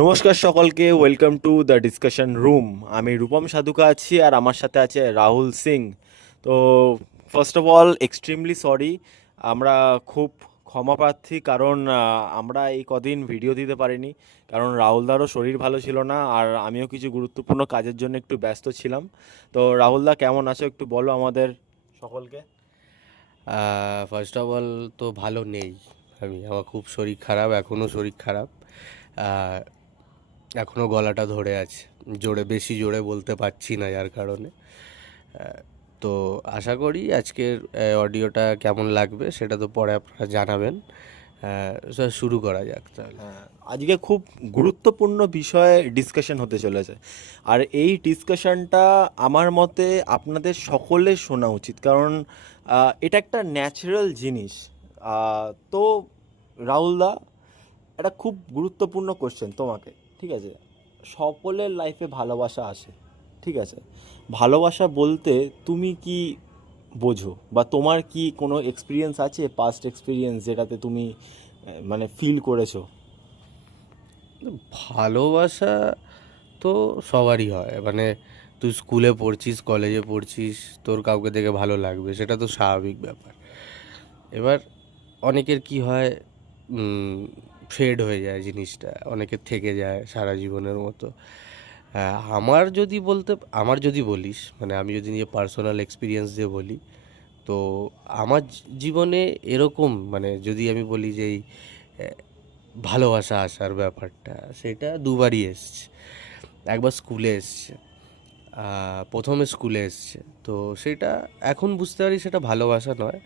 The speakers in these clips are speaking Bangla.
নমস্কার সকলকে, welcome to the discussion room. আমি রূপম সাধুকা আছি আর আমার সাথে আছে রাহুল সিং। তো first of all extremely sorry, আমরা খুব ক্ষমা প্রার্থী, কারণ আমরা এই কদিন ভিডিও দিতে পারিনি, কারণ রাহুলদারও শরীর ভালো ছিল না আর আমিও কিছু গুরুত্বপূর্ণ কাজের জন্য একটু ব্যস্ত ছিলাম। তো রাহুলদা কেমন আছো একটু বলো আমাদের সকলকে। ফার্স্ট অফ অল তো ভালো নেই। আমার খুব শরীর খারাপ, এখনও শরীর খারাপ। আহ, এখনও গলাটা ধরে আছে, বেশি জোরে বলতে পারছি না যার কারণে। তো আশা করি আজকের অডিওটা কেমন লাগবে সেটা তো পরে আপনারা জানাবেন। শুরু করা যাক তাহলে। হ্যাঁ, আজকে খুব গুরুত্বপূর্ণ বিষয়ে ডিসকাশন হতে চলেছে, আর এই ডিসকাশনটা আমার মতে আপনাদের সকলের শোনা উচিত, কারণ এটা একটা ন্যাচারাল জিনিস। তো রাহুলদা, একটা খুব গুরুত্বপূর্ণ কোশ্চেন তোমাকে, ঠিক আছে? সকলের লাইফে ভালোবাসা আসে, ঠিক আছে? ভালোবাসা বলতে তুমি কি বোঝো, বা তোমার কি কোনো এক্সপিরিয়েন্স আছে, পাস্ট এক্সপিরিয়েন্স, যেটাতে তুমি মানে ফিল করেছো? ভালোবাসা তো সবারই হয়, মানে তুই স্কুলে পড়ছিস, কলেজে পড়ছিস, তোর কাউকে দেখে ভালো লাগবে, সেটা তো স্বাভাবিক ব্যাপার। এবার অনেকের কি হয়, ফেড হয়ে যায় জিনিসটা, অনেকের থেকে যায় সারা জীবনের মতো। আমার যদি বলিস, মানে আমি যদি নিজে পার্সোনাল এক্সপিরিয়েন্স দিয়ে বলি, তো আমার জীবনে এরকম, মানে যদি আমি বলি যে এই ভালোবাসা আসার ব্যাপারটা, সেটা দুবারই এসছে। একবার স্কুলে এসছে, প্রথমে স্কুলে এসছে। তো সেটা এখন বুঝতে পারি সেটা ভালোবাসা নয়,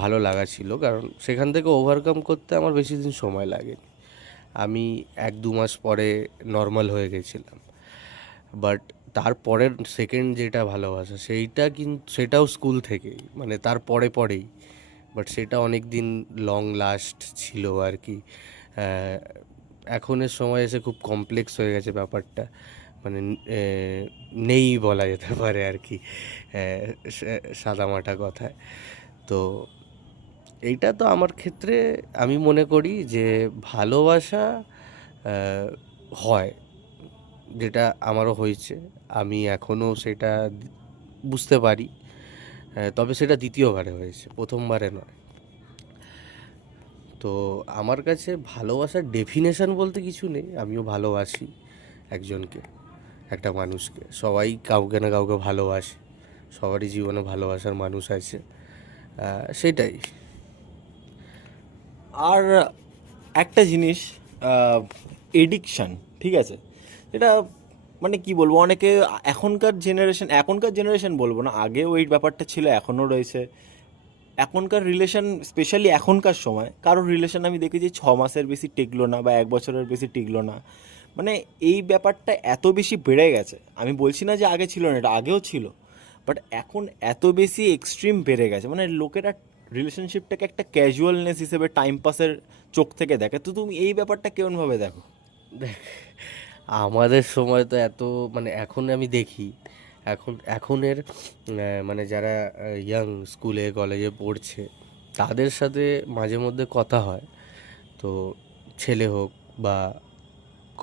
ভালো লাগা ছিল, কারণ সেখান থেকে ওভারকাম করতে আমার বেশি দিন সময় লাগেনি। আমি 1-2 মাস পরে নর্মাল হয়ে গেছিলাম। বাট তারপরের সেকেন্ড যেটা ভালোবাসা, সেটাও স্কুল থেকেই, মানে তার পরেই। বাট সেটা অনেক দিন লং লাস্ট ছিল আর কি। আহ, এখনের সময় এসে খুব কমপ্লেক্স হয়ে গেছে ব্যাপারটা, মানে নেই বলা যেতে পারে আর কি, সাদামাটা কথায়। তো এইটা তো আমার ক্ষেত্রে আমি মনে করি যে ভালোবাসা আহ, হয়, যেটা আমারও হয়েছে। আমি এখনও সেটা বুঝতে পারি। তবে সেটা দ্বিতীয়বারে হয়েছে, প্রথমবারে নয়। তো আমার কাছে ভালোবাসার ডেফিনেশন বলতে কিছু নেই, আমিও ভালোবাসি একজনকে, একটা মানুষকে। সবাই কাউকে না কাউকে ভালোবাসে, সবারই জীবনে ভালোবাসার মানুষ আছে, সেটাই। আর একটা জিনিস, এডিকশান, ঠিক আছে? এটা মানে কি বলবো, অনেকে এখনকার জেনারেশন বলবো না, আগেও এই ব্যাপারটা ছিল, এখনও রয়েছে। এখনকার রিলেশন, স্পেশালি এখনকার সময়, কারোর রিলেশন আমি দেখেছি 6 মাসের বেশি টিকলো না, বা 1 বছরের বেশি টিকলো না। মানে এই ব্যাপারটা এত বেশি বেড়ে গেছে, আমি বলছি না যে আগে ছিল না, এটা আগেও ছিল, বাট এখন এত বেশি এক্সট্রিম বেড়ে গেছে, মানে লোকেরা রিলেশনশিপটাকে একটা ক্যাজুয়ালনেস হিসেবে, টাইম পাসের চোখ থেকে দেখে। তো তুমি এই ব্যাপারটা কেমনভাবে দেখো? দেখ, আমাদের সময় তো এত, মানে এখন আমি দেখি, এখনের মানে যারা ইয়াং স্কুলে কলেজে পড়ছে, তাদের সাথে মাঝে মধ্যে কথা হয়। তো ছেলে হোক বা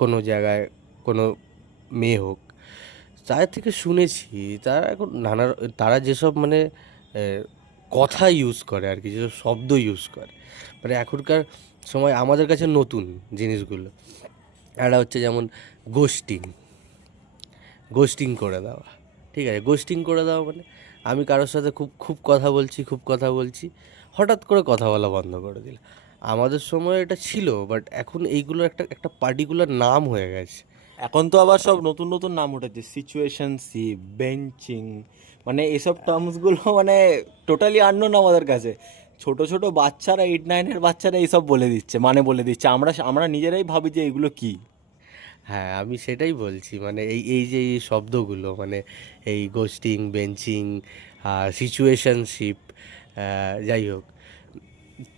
কোনো জায়গায় কোনো মেয়ে হোক, তাদের থেকে শুনেছি তারা এখন তারা যেসব মানে কথা ইউজ করে আর কি, যেসব শব্দ ইউজ করে, মানে এখনকার সময় আমাদের কাছে নতুন জিনিসগুলো। একটা হচ্ছে যেমন গোস্টিং, গোস্টিং করে দেওয়া। ঠিক আছে, গোস্টিং করে দেওয়া মানে আমি কারোর সাথে খুব খুব কথা বলছি, হঠাৎ করে কথা বলা বন্ধ করে দিলাম। আমাদের সময় এটা ছিল, বাট এখন এইগুলো একটা একটা পার্টিকুলার নাম হয়ে গেছে। এখন তো আবার সব নতুন নতুন নাম উঠেছে, সিচুয়েশনশিপ, বেঞ্চিং, মানে এসব টার্মসগুলো মানে টোটালি আননোন আমাদের কাছে। ছোট ছোট বাচ্চারা, 8-9-এর বাচ্চারা এইসব বলে দিচ্ছে, মানে বলে দিচ্ছে, আমরা আমরা নিজেরাই ভাবি যে এগুলো কি। হ্যাঁ, আমি সেটাই বলছি, মানে এই এই যে এই শব্দগুলো, মানে এই গোস্টিং, বেঞ্চিং, সিচুয়েশনশিপ, যাই হোক,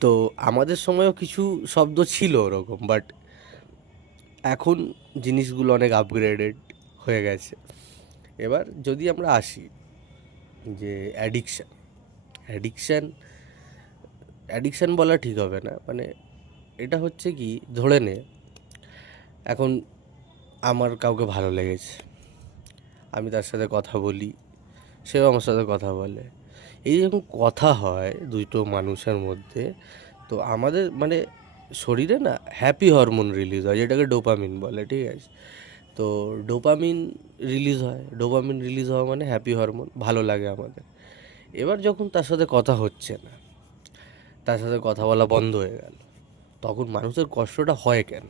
তো আমাদের সময়ও কিছু শব্দ ছিল ওরকম, বাট এখন জিনিসগুলো অনেক আপগ্রেডেড হয়ে গেছে। এবার যদি আমরা আসি যে অ্যাডিকশান, অ্যাডিকশান অ্যাডিকশান বলা ঠিক হবে না, মানে এটা হচ্ছে কি, ধরে নে এখন আমার কাউকে ভালো লেগেছে, আমি তার সাথে কথা বলি, সেও আমার সাথে কথা বলে। এই যখন কথা হয় দুটো মানুষের মধ্যে, তো আমাদের মানে শরীরে না হ্যাপি হরমোন রিলিজ হয়, যেটাকে ডোপামিন বলে, ঠিক আছে? তো ডোপামিন রিলিজ হওয়া মানে হ্যাপি হরমোন, ভালো লাগে আমাদের। এবার যখন তার সাথে কথা হচ্ছে না, তার সাথে কথা বলা বন্ধ হয়ে গেল, তখন মানুষের কষ্টটা হয় কেন?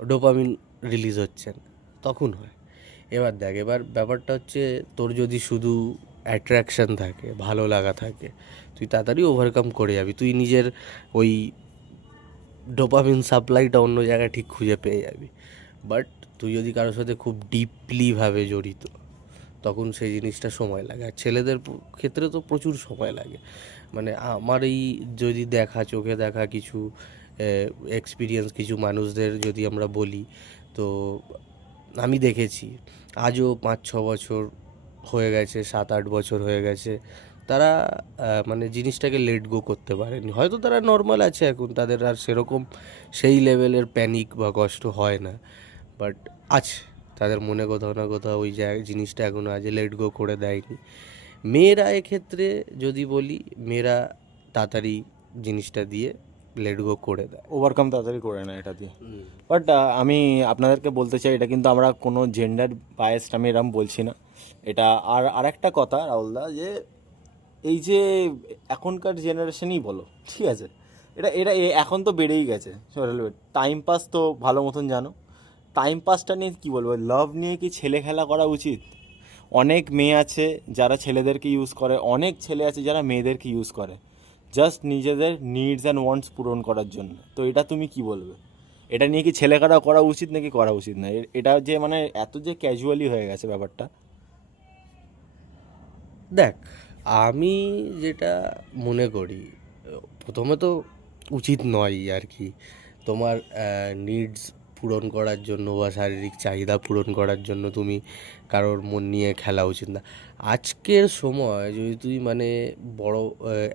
ডোপামিন রিলিজ হচ্ছে না, তখন হয়। এবার দেখ, এবার ব্যাপারটা হচ্ছে, তোর যদি শুধু অ্যাট্রাকশন থাকে, ভালো লাগা থাকে, তুই তাড়াতাড়ি ওভারকাম করে যাবি, তুই নিজের ওই ডোপামিন সাপ্লাইটা অন্য জায়গায় ঠিক খুঁজে পেয়ে যাবি। বাট তুই যদি কারোর সাথে খুব ডিপলিভাবে জড়িত, তখন সেই জিনিসটা সময় লাগে। আর ছেলেদের ক্ষেত্রে তো প্রচুর সময় লাগে। মানে আমার এই যদি চোখে দেখা কিছু এক্সপিরিয়েন্স, কিছু মানুষদের যদি আমরা বলি, তো আমি দেখেছি আজও 5-6 বছর হয়ে গেছে, 7-8 বছর হয়ে গেছে, তারা মানে জিনিসটাকে লেট গো করতে পারেনি। হয়তো তারা নর্মাল আছে এখন, তাদের আর সেরকম সেই লেভেলের প্যানিক বা কষ্ট হয় না, বাট আছে তাদের মনে কোথাও না কোথাও ওই জিনিসটা এখনও আছে, লেট গো করে দেয়নি। মেয়েরা এক্ষেত্রে যদি বলি, মেয়েরা তাড়াতাড়ি জিনিসটা দিয়ে লেট গো করে দেয়। ওভারকাম তাড়াতাড়ি করে না এটা দিয়ে। বাট আমি আপনাদেরকে বলতে চাই, এটা কিন্তু আমরা কোনো জেন্ডার বায়াসড আমি এরম বলছি না এটা। আর আরেকটা কথা রাহুলদা, যে এই যে এখনকার জেনারেশনই বলো, ঠিক আছে, এটা এটা এখন তো বেড়েই গেছে। টাইম পাস তো ভালো মতন জানো, টাইম পাসটা নিয়ে কী বলবো, লাভ নিয়ে কি ছেলে খেলা করা উচিত? অনেক মেয়ে আছে যারা ছেলেদেরকে ইউজ করে, অনেক ছেলে আছে যারা মেয়েদেরকে ইউজ করে জাস্ট নিজেদের নিডস অ্যান্ড ওয়ান্টস পূরণ করার জন্য। তো এটা তুমি কি বলবে? এটা নিয়ে কি ছেলে খেলা করা উচিত নাকি করা উচিত না? এটা যে মানে এত যে ক্যাজুয়ালি হয়ে গেছে ব্যাপারটা। দেখ, আমি যেটা মনে করি, প্রথমে তো উচিত নয় আর কি, তোমার নিডস পূরণ করার জন্য বা শারীরিক চাহিদা পূরণ করার জন্য তুমি কারোর মন নিয়ে খেলা উচিত না। আজকের সময় যদি তুই মানে বড়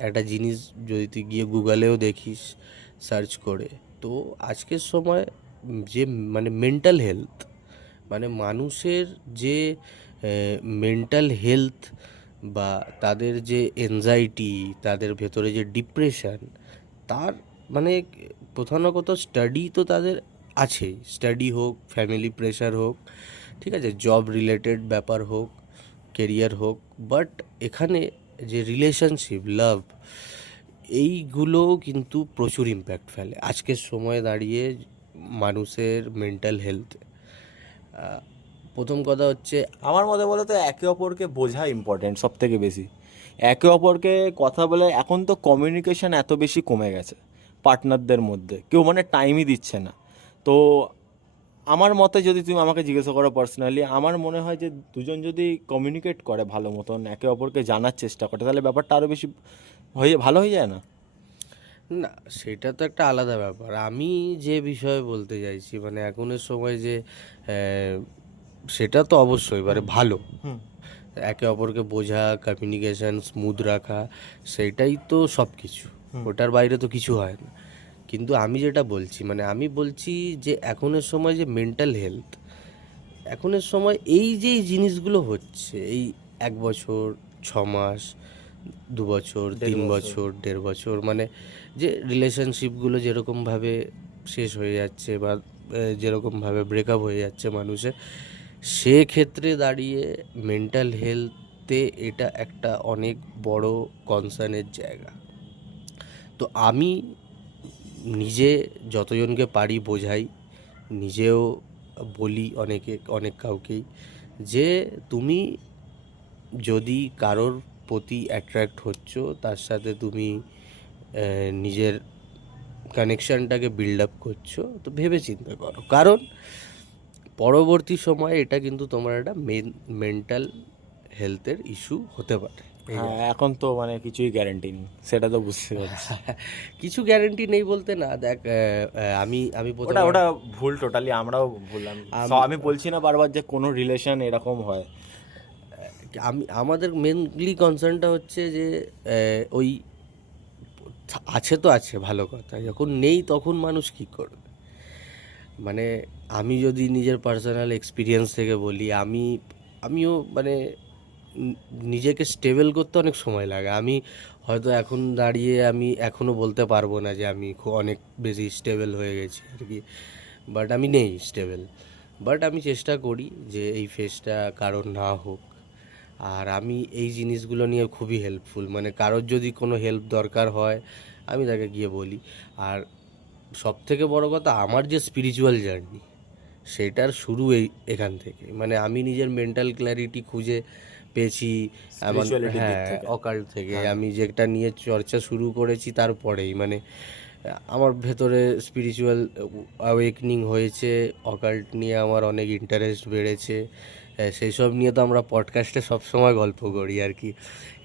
একটা জিনিস যদি তুই গিয়ে গুগলেও দেখিস সার্চ করে, তো আজকের সময় যে মানে মেন্টাল হেলথ, মানে মানুষের যে মেন্টাল হেলথ বা তাদের যে এনজাইটি, তাদের ভেতরে যে ডিপ্রেশন, তার মানে প্রধানত স্টাডি তো তাদের আছেই, স্টাডি হোক, ফ্যামিলি প্রেশার হোক, ঠিক আছে, জব রিলেটেড ব্যাপার হোক, কেরিয়ার হোক, বাট এখানে যে রিলেশনশিপ, লাভ, এইগুলো কিন্তু প্রচুর ইম্প্যাক্ট ফেলে আজকের সময়ে দাঁড়িয়ে মানুষের মেন্টাল হেলথে। প্রথম কথা হচ্ছে, আমার মতে বলে তো একে অপরকে বোঝা ইম্পর্টেন্ট সব থেকে বেশি। একে অপরকে কথা বলে, এখন তো কমিউনিকেশন এত বেশি কমে গেছে পার্টনারদের মধ্যে, কেউ মানে টাইমই দিচ্ছে না। তো আমার মতে যদি তুমি আমাকে জিজ্ঞাসা করো পার্সোনালি, আমার মনে হয় যে দুজন যদি কমিউনিকেট করে ভালো মতন, একে অপরকে জানার চেষ্টা করে, তাহলে ব্যাপারটা আরও বেশি ভালো হয়ে যায় না? না, সেটা তো একটা আলাদা ব্যাপার। আমি যে বিষয়ে বলতে চাইছি, মানে এখনের সময় যে সেটা তো অবশ্যই এবারে ভালো, হুম। একে অপরকে বোঝা, কমিউনিকেশন স্মুথ রাখা, সেইটাই তো সব কিছু, ওটার বাইরে তো কিছু হয় না। কিন্তু আমি যেটা বলছি, মানে আমি বলছি যে এখনের সময় যে মেন্টাল হেলথ, এখনের সময় এই যে এই জিনিসগুলো হচ্ছে, এই 1 বছর, 6 মাস, 2 বছর, 3 বছর, 1.5 বছর, মানে যে রিলেশনশিপগুলো যেরকমভাবে শেষ হয়ে যাচ্ছে বা যেরকমভাবে ব্রেকআপ হয়ে যাচ্ছে মানুষের, সেক্ষেত্রে দাঁড়িয়ে মেন্টাল হেলথে এটা একটা অনেক বড় কনসার্নের জায়গা। তো আমি নিজে যতজনকে পারি বোঝাই, নিজেও বলি অনেক কাউকেই, যে তুমি যদি কারোর প্রতি অ্যাট্রাক্ট হচ্ছ, তার সাথে তুমি নিজের কানেকশানটাকে বিল্ড আপ করছো, তো ভেবে চিন্তা করো, কারণ পরবর্তী সময়ে এটা কিন্তু তোমার একটা মেন্টাল হেলথের ইস্যু হতে পারে। হ্যাঁ, এখন তো মানে কিছুই গ্যারেন্টি নেই, সেটা তো বুঝতে পারছি। কিছু গ্যারেন্টি নেই বলতে, না দেখ, আমি আমি ওটা প্রথমে ওটা ভুল, টোটালি আমরাও ভুল। আমি বলছি না বারবার যে কোনো রিলেশন এরকম হয়। আমাদের মেনলি কনসার্নটা হচ্ছে যে ওই আছে তো আছে, ভালো কথা, যখন নেই তখন মানুষ কী করবে? মানে আমি যদি নিজের পার্সোনাল এক্সপিরিয়েন্স থেকে বলি, আমিও মানে নিজেকে স্টেবল করতে অনেক সময় লাগে। আমি হয়তো এখন দাঁড়িয়ে আমি এখনও বলতে পারবো না যে আমি অনেক বেশি স্টেবল হয়ে গেছি আর কি, বাট আমি নেই স্টেবল। বাট আমি চেষ্টা করি যে এই ফেজটা কারোর না হোক। আর আমি এই জিনিসগুলো নিয়ে খুবই হেল্পফুল, মানে কারোর যদি কোনো হেল্প দরকার হয় আমি তাকে গিয়ে বলি। আর সবথেকে বড় কথা, আমার যে স্পিরিচুয়াল জার্নি সেটার শুরু এখান থেকে। মানে আমি নিজের মেন্টাল ক্ল্যারিটি খুঁজে পেয়েছি এমন, স্পিরিচুয়ালিটির দিক হ্যাঁ, থেকে। অকাল্ট থেকে। হ্যাঁ। আমি যেটা নিয়ে চর্চা শুরু করেছি তারপরেই মানে আমার ভেতরে স্পিরিচুয়াল অ্যাওয়েকনিং হয়েছে, অকাল্ট নিয়ে আমার অনেক ইন্টারেস্ট বেড়েছে। সেই সব নিয়ে তো আমরা পডকাস্টে সবসময় গল্প করি আর কি।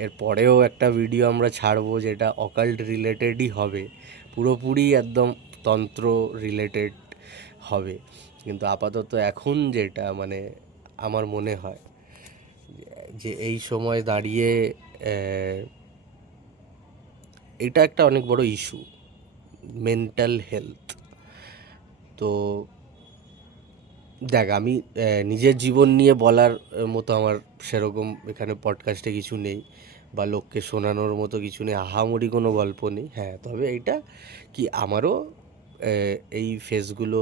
এর পরেও একটা ভিডিও আমরা ছাড়বো যেটা অকাল্ট রিলেটেডই হবে, পুরোপুরি একদম তন্ত্র রিলেটেড হবে। কিন্তু আপাতত এখন যেটা মানে আমার মনে হয় যে এই সময় দাঁড়িয়ে এটা একটা অনেক বড় ইস্যু, মেন্টাল হেলথ। তো দেখ, আমি নিজের জীবন নিয়ে বলার মতো আমার সেরকম এখানে পডকাস্টে কিছু নেই, বা লোককে শোনানোর মতো কিছু নেই, আহামরি কোনো গল্প নেই। হ্যাঁ, তবে এইটা কি আমারও এই ফেজগুলো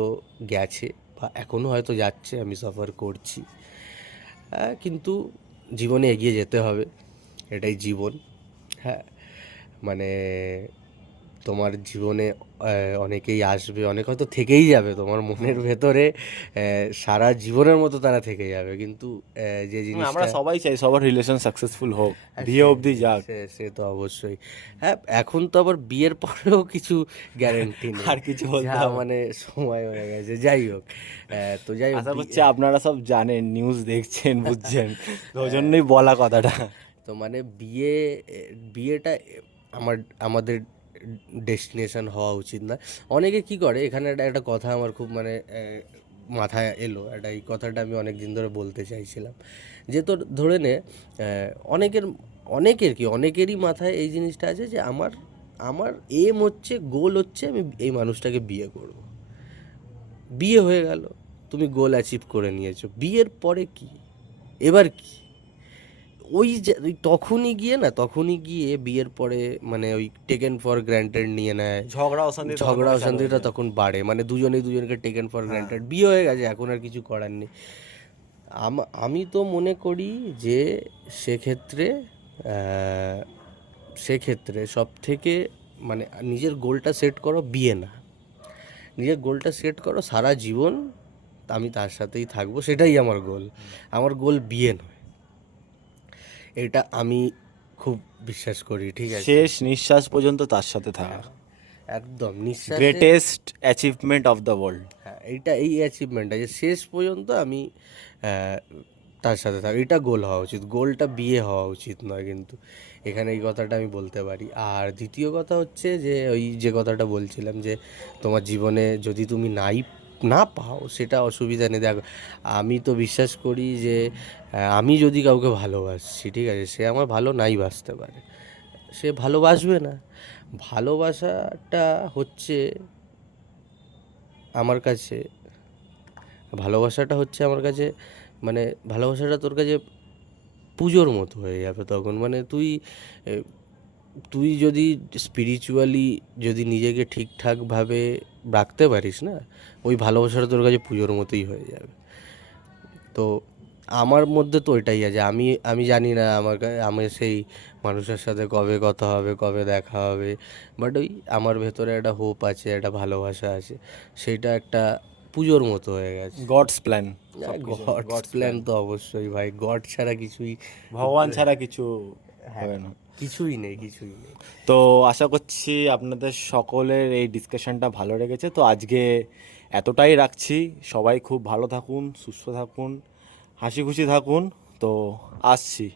গেছে বা এখনও হয়তো যাচ্ছে, আমি সাফার করছি। কিন্তু জীবনে এগিয়ে যেতে হবে, এটাই জীবন। হ্যাঁ, মানে তোমার জীবনে অনেকেই আসবে, অনেক হয়তো থেকেই যাবে তোমার মনের ভেতরে, সারা জীবনের মতো তারা থেকে যাবে। কিন্তু যে আমরা জিনিসটা, সবাই চাই সবার রিলেশন সাকসেসফুল হোক, হ্যাঁ, বিয়ে অবধি যাক। সে তো অবশ্যই। হ্যাঁ, এখন তো আবার বিয়ের পরেও কিছু গ্যারেন্টি নেই, আর কিছু বলতে যা হবে মানে সময় হয়ে গেছে। যাই হোক, তো যাই হোক আশা করছি আপনারা সব জানেন, নিউজ দেখছেন, বুঝছেন, তো ওই জন্যই বলা কথাটা। তো মানে বিয়েটা আমাদের ডেস্টিনেশন হওয়া উচিত না। অনেকে কি করে, এখানে একটা কথা আমার খুব মানে মাথায় এলো, এই কথাটা আমি অনেক দিন ধরে বলতে চাইছিলাম। যে তোর ধরে নে, অনেকের অনেকেরই মাথায় এই জিনিসটা আছে যে আমার আমার এম হচ্ছে, গোল হচ্ছে আমি এই মানুষটাকে বিয়ে করব। বিয়ে হয়ে গেল, তুমি গোল অ্যাচিভ করে নিয়েছো, বিয়ের পরে কি, এবার কি? ওই তখনই গিয়ে বিয়ের পরে মানে ওই টেকেন ফর গ্র্যান্টেড নিয়ে নেয়। ঝগড়া অশান্তিটা তখন বাড়ে, মানে দুজনেই দুজনকে টেকেন ফর গ্র্যান্টেড, বিয়ে হয়ে গেছে এখন আর কিছু করার নেই। আমি তো মনে করি যে সেক্ষেত্রে সেক্ষেত্রে সব থেকে মানে নিজের গোলটা সেট করো, বিয়ে না, নিজের গোলটা সেট করো সারা জীবন আমি তার সাথেই থাকবো, সেটাই আমার গোল। আমার গোল বিয়ে নয়, এটা আমি খুব বিশ্বাস করি, ঠিক আছে? শেষ নিঃশ্বাস পর্যন্ত তার সাথে থাকা, একদম নিঃশ্বাসে, greatest achievement of the world. হ্যাঁ, এই অ্যাচিভমেন্টটা যে শেষ পর্যন্ত আমি তার সাথে থাকি, এটা গোল হওয়া উচিত। গোলটা বিয়ে হওয়া উচিত নয়, কিন্তু এখানে এই কথাটা আমি বলতে পারি। আর দ্বিতীয় কথা হচ্ছে যে ওই যে কথাটা বলছিলাম যে তোমার জীবনে যদি তুমি না পাও সেটা অসুবিধা নেই। দেখো, আমি তো বিশ্বাস করি যে আমি যদি কাউকে ভালোবাসছি, ঠিক আছে, সে আমার ভালো নাই বাসতে পারে, সে ভালোবাসবে না। ভালোবাসাটা হচ্ছে আমার কাছে আমার কাছে মানে ভালোবাসাটা তোর কাছে পুজোর মতো হয়ে যাবে তখন। মানে তুই যদি স্পিরিচুয়ালি যদি নিজেকে ঠিকঠাকভাবে রাখতে পারিস না, ওই ভালোবাসাটা তোর কাছে পুজোর মতোই হয়ে যাবে। তো আমার মধ্যে তো এটাই আছে। আমি জানি না আমি সেই মানুষের সাথে কবে কথা হবে, কবে দেখা হবে, বাট ওই আমার ভেতরে একটা হোপ আছে, একটা ভালোবাসা আছে, সেইটা একটা পুজোর মতো হয়ে গেছে। গডস প্ল্যান, গডস প্ল্যান তো অবশ্যই ভাই, গড ছাড়া কিছুই, ভগবান ছাড়া কিছু হবে না। কিছুই নেই। তো আশা করছি আপনাদের সকলের এই ডিসকাশনটা ভালো লেগেছে। তো আজকে এতটাই রাখছি। সবাই খুব ভালো থাকুন, সুস্থ থাকুন, হাসি খুশি থাকুন। তো আসছি।